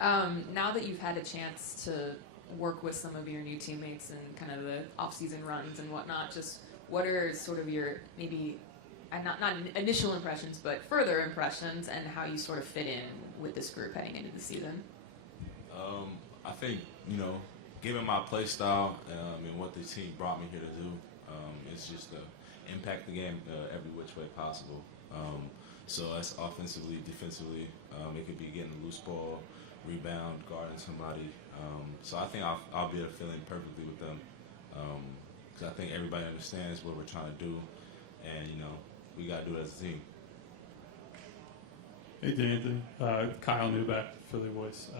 Now that you've had a chance to work with some of your new teammates and kind of the off-season runs and whatnot, just what are sort of your maybe not initial impressions, but further impressions, and how you sort of fit in with this group heading into the season? I think, given my play style and what the team brought me here to do, it's just to impact the game every which way possible. So that's offensively, defensively. It could be getting a loose ball, rebound, guarding somebody. So I think I'll be able to fill in perfectly with them, because I think everybody understands what we're trying to do, and we got to do it as a team. Hey, D'Anthony. Kyle Newbeck, Philly Voice.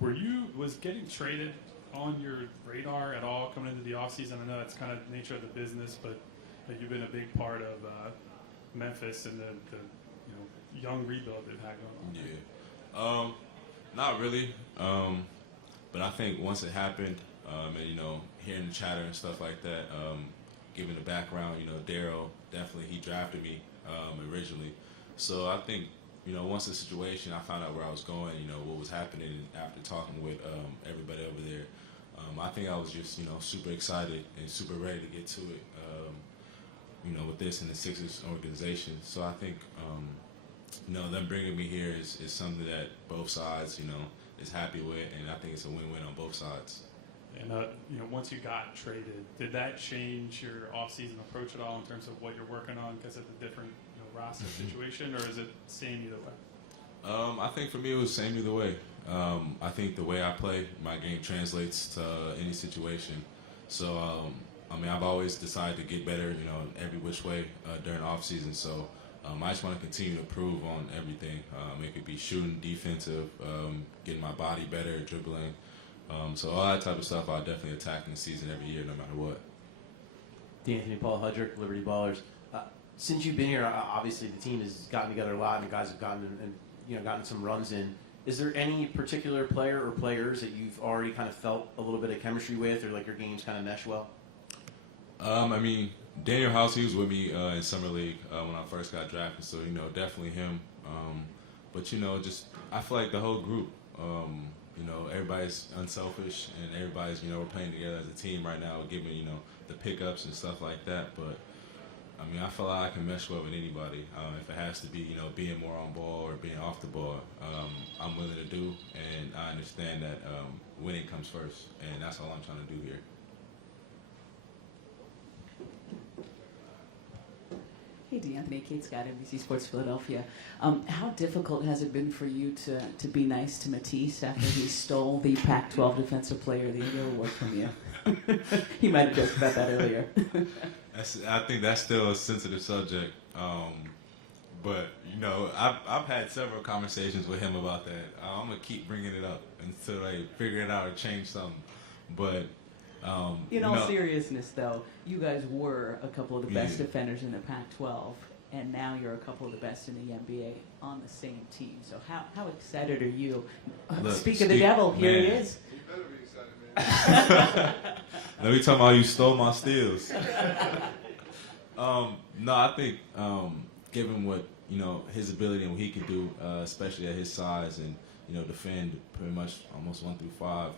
Was getting traded on your radar at all coming into the offseason? I know that's kind of the nature of the business, but you've been a big part of Memphis and the young rebuild they've had going Yeah. on. Not really. But I think once it happened, and hearing the chatter and stuff like that, given the background, Daryl definitely he drafted me originally. So I think once the situation, I found out where I was going, what was happening after talking with everybody over there. I think I was just super excited and super ready to get to it. With this and the Sixers organization. So I think them bringing me here is something that both sides is happy with, and I think it's a win-win on both sides. And once you got traded, did that change your off-season approach at all in terms of what you're working on because of the different roster situation, or is it same either way? I think for me it was same either way. I think the way I play, my game translates to any situation. So I've always decided to get better, every which way during off season. So I just want to continue to improve on everything. It could be shooting, defensive, getting my body better, dribbling. So all that type of stuff I'll definitely attack in the season every year, no matter what. D'Anthony, Paul Hudrick, Liberty Ballers. Since you've been here, obviously the team has gotten together a lot, and the guys have gotten some runs in. Is there any particular player or players that you've already kind of felt a little bit of chemistry with, or like your games kind of mesh well? Daniel House, he was with me in Summer League when I first got drafted, so, definitely him. But, just I feel like the whole group, everybody's unselfish, and everybody's, we're playing together as a team right now, giving, the pickups and stuff like that. But, I feel like I can mesh well with anybody. If it has to be, being more on ball or being off the ball, I'm willing to do, and I understand that winning comes first, and that's all I'm trying to do here. Hey, D'Anthony, Kate Scott, NBC Sports Philadelphia. How difficult has it been for you to be nice to Matisse after he stole the Pac-12 Defensive Player of the Year award from you? He might have joked about that earlier. I think that's still a sensitive subject. But, I've had several conversations with him about that. I'm going to keep bringing it up until they figure it out or change something. But in all seriousness, though, you guys were a couple of the best defenders in the Pac-12, and now you're a couple of the best in the NBA on the same team. So how excited are you? Speak of the devil, here he is. You better be excited, man. Let me talk about you stole my steals. No, I think given what his ability and what he can do, especially at his size, and defend pretty much almost 1 through 5.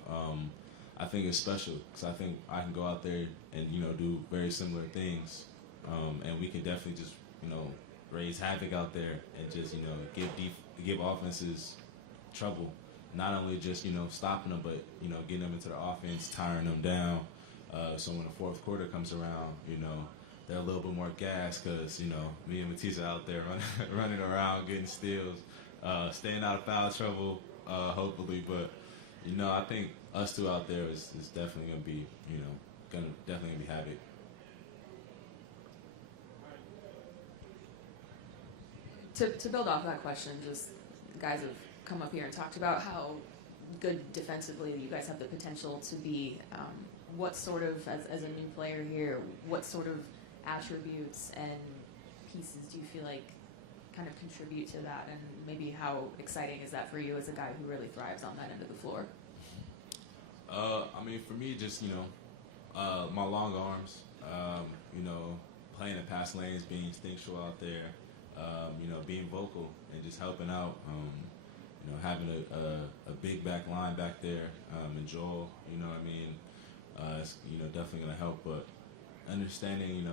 I think it's special because I think I can go out there and do very similar things, and we can definitely just raise havoc out there and just give offenses trouble. Not only just stopping them, but getting them into the offense, tiring them down. So when the fourth quarter comes around, they're a little bit more gassed because me and Matisse are out there running around, getting steals, staying out of foul trouble, hopefully. But I think us two out there is definitely gonna be definitely gonna be havoc. To build off that question, just the guys have come up here and talked about how good defensively you guys have the potential to be. What sort of, as a new player here, what sort of attributes and pieces do you feel like kind of contribute to that, and maybe how exciting is that for you as a guy who really thrives on that end of the floor? For me, just my long arms, playing in pass lanes, being instinctual out there, being vocal and just helping out. having a big back line back there, and Joel, you know what I mean, it's, definitely going to help. But understanding,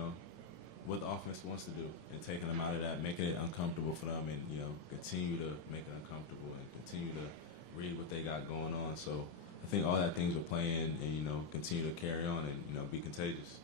what the offense wants to do and taking them out of that, making it uncomfortable for them, and, continue to make it uncomfortable and continue to read what they got going on. So I think all that things will play in and, continue to carry on and, be contagious.